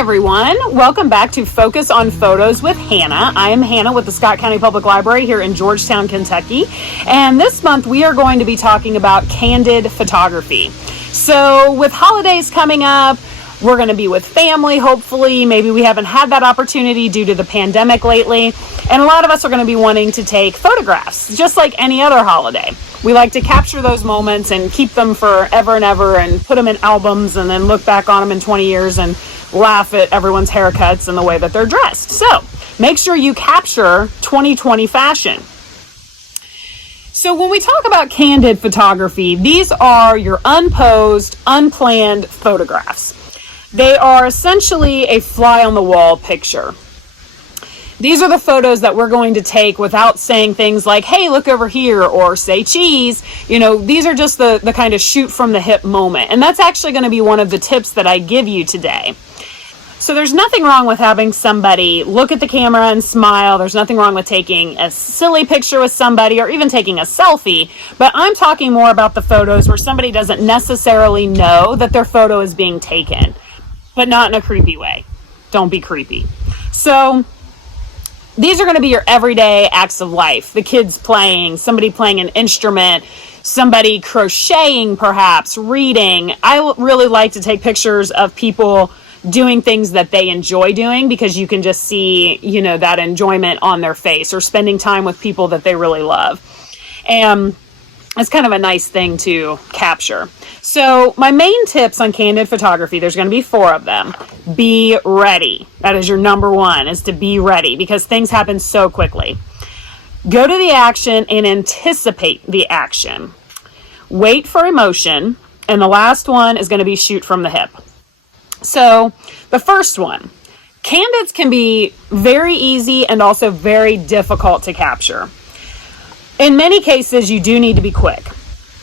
everyone. Welcome back to Focus on Photos with Hannah. I am Hannah with the Scott County Public Library here in Georgetown, Kentucky. And this month we are going to be talking about candid photography. So with holidays coming up, we're going to be with family, hopefully. Maybe we haven't had that opportunity due to the pandemic lately. And a lot of us are going to be wanting to take photographs, just like any other holiday. We like to capture those moments and keep them forever and ever and put them in albums and then look back on them in 20 years and laugh at everyone's haircuts and the way that they're dressed. So make sure you capture 2020 fashion. So when we talk about candid photography, these are your unposed, unplanned photographs. They are essentially a fly on the wall picture. These are the photos that we're going to take without saying things like, hey, look over here, or say cheese. These are just the kind of shoot from the hip moment. And that's actually going to be one of the tips that I give you today. So there's nothing wrong with having somebody look at the camera and smile. There's nothing wrong with taking a silly picture with somebody or even taking a selfie. But I'm talking more about the photos where somebody doesn't necessarily know that their photo is being taken, but not in a creepy way. Don't be creepy. So these are going to be your everyday acts of life. The kids playing, somebody playing an instrument, somebody crocheting perhaps, reading. I really like to take pictures of people doing things that they enjoy doing because you can just see, that enjoyment on their face, or spending time with people that they really love. And it's kind of a nice thing to capture. So my main tips on candid photography, there's going to be 4 of them. Be ready. That is your number 1, is to be ready, because things happen so quickly. Go to the action and anticipate the action. Wait for emotion. And the last one is going to be shoot from the hip. So the first one, candids can be very easy and also very difficult to capture. In many cases, you do need to be quick.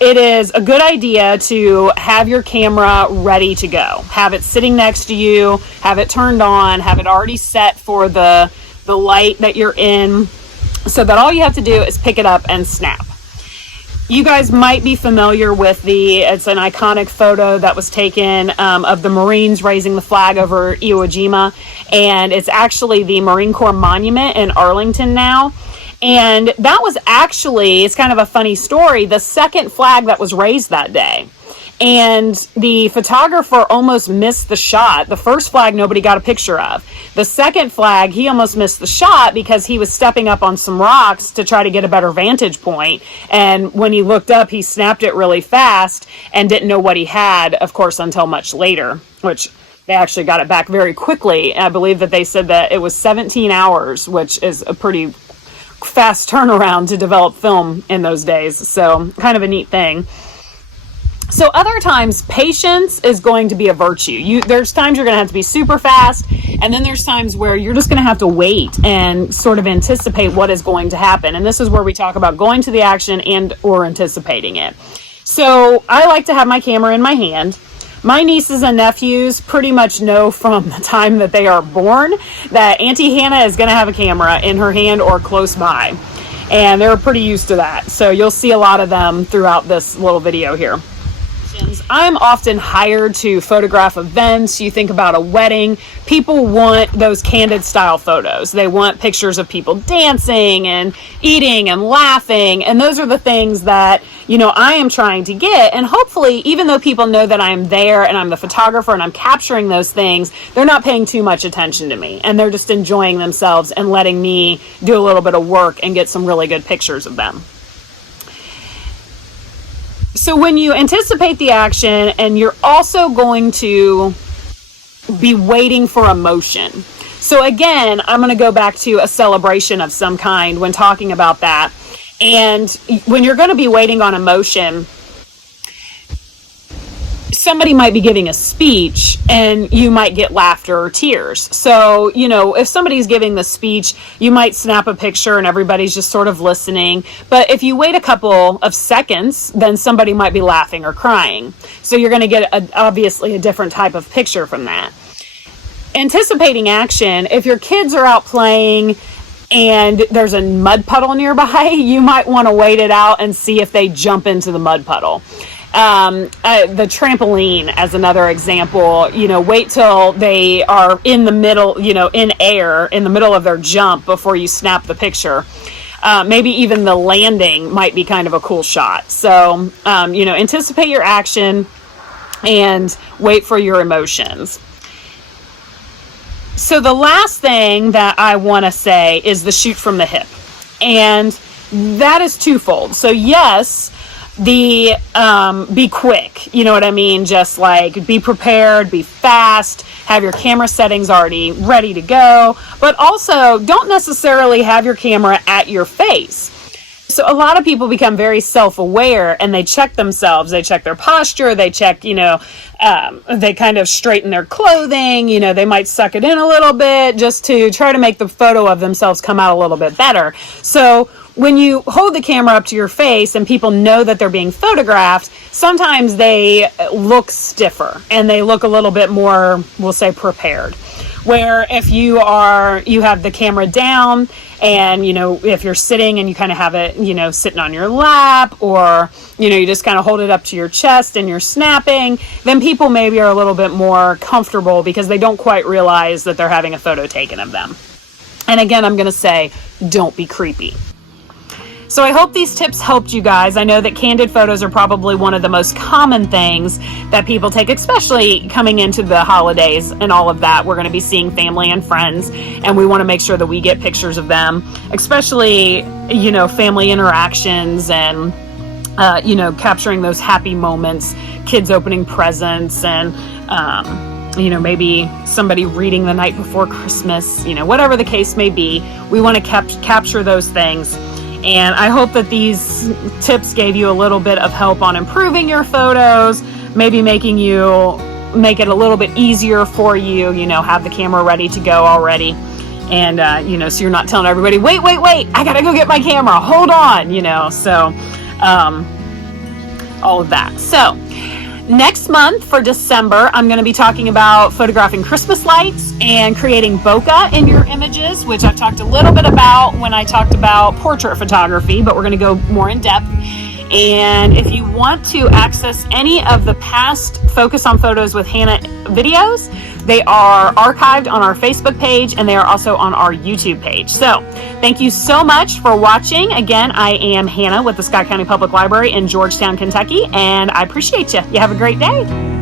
It is a good idea to have your camera ready to go. Have it sitting next to you, have it turned on, have it already set for the light that you're in, so that all you have to do is pick it up and snap. You guys might be familiar with it's an iconic photo that was taken of the Marines raising the flag over Iwo Jima, and it's actually the Marine Corps Monument in Arlington now. And that was actually, it's kind of a funny story, the second flag that was raised that day. And the photographer almost missed the shot. The first flag nobody got a picture of. The second flag, he almost missed the shot because he was stepping up on some rocks to try to get a better vantage point. And when he looked up, he snapped it really fast and didn't know what he had, of course, until much later, which they actually got it back very quickly. I believe that they said that it was 17 hours, which is a pretty fast turnaround to develop film in those days. So kind of a neat thing. So other times, patience is going to be a virtue. There's times you're going to have to be super fast, and then there's times where you're just going to have to wait and sort of anticipate what is going to happen. And this is where we talk about going to the action and or anticipating it. So I like to have my camera in my hand. My nieces and nephews pretty much know from the time that they are born that Auntie Hannah is going to have a camera in her hand or close by. And they're pretty used to that. So you'll see a lot of them throughout this little video here. I'm often hired to photograph events. You think about a wedding, people want those candid style photos. They want pictures of people dancing and eating and laughing. And those are the things that, I am trying to get. And hopefully, even though people know that I'm there and I'm the photographer and I'm capturing those things, they're not paying too much attention to me. And they're just enjoying themselves and letting me do a little bit of work and get some really good pictures of them. So when you anticipate the action, and you're also going to be waiting for emotion. So again, I'm going to go back to a celebration of some kind when talking about that. And when you're going to be waiting on emotion, somebody might be giving a speech and you might get laughter or tears. So, if somebody's giving the speech, you might snap a picture and everybody's just sort of listening. But if you wait a couple of seconds, then somebody might be laughing or crying. So you're going to get obviously a different type of picture from that. Anticipating action, if your kids are out playing and there's a mud puddle nearby, you might want to wait it out and see if they jump into the mud puddle. The trampoline as another example, wait till they are in the middle, in air, in the middle of their jump before you snap the picture. Maybe even the landing might be kind of a cool shot. So, anticipate your action and wait for your emotions. So the last thing that I want to say is the shoot from the hip. And that is twofold. So yes, be quick, you know what I mean? Just like be prepared, be fast, have your camera settings already ready to go, but also don't necessarily have your camera at your face. So a lot of people become very self-aware and they check themselves, they check their posture, they check, they kind of straighten their clothing, they might suck it in a little bit just to try to make the photo of themselves come out a little bit better. So when you hold the camera up to your face and people know that they're being photographed, sometimes they look stiffer and they look a little bit more, we'll say, prepared. Where if you have the camera down and, if you're sitting and you kind of have it, sitting on your lap, or, you just kind of hold it up to your chest and you're snapping, then people maybe are a little bit more comfortable because they don't quite realize that they're having a photo taken of them. And again, I'm going to say, don't be creepy. So I hope these tips helped you guys. I know that candid photos are probably one of the most common things that people take, especially coming into the holidays and all of that. We're going to be seeing family and friends, and we want to make sure that we get pictures of them, especially, family interactions and, capturing those happy moments, kids opening presents, and, maybe somebody reading the night before Christmas, whatever the case may be. We want to capture those things. And I hope that these tips gave you a little bit of help on improving your photos, maybe make it a little bit easier for you, have the camera ready to go already. And, so you're not telling everybody, wait, I gotta go get my camera, hold on, so all of that. So next month for December, I'm going to be talking about photographing Christmas lights and creating bokeh in your images, which I've talked a little bit about when I talked about portrait photography, but we're going to go more in depth. And if you want to access any of the past Focus on Photos with Hannah videos, they are archived on our Facebook page and they are also on our YouTube page. So thank you so much for watching. Again, I am Hannah with the Scott County Public Library in Georgetown, Kentucky, and I appreciate you. You have a great day.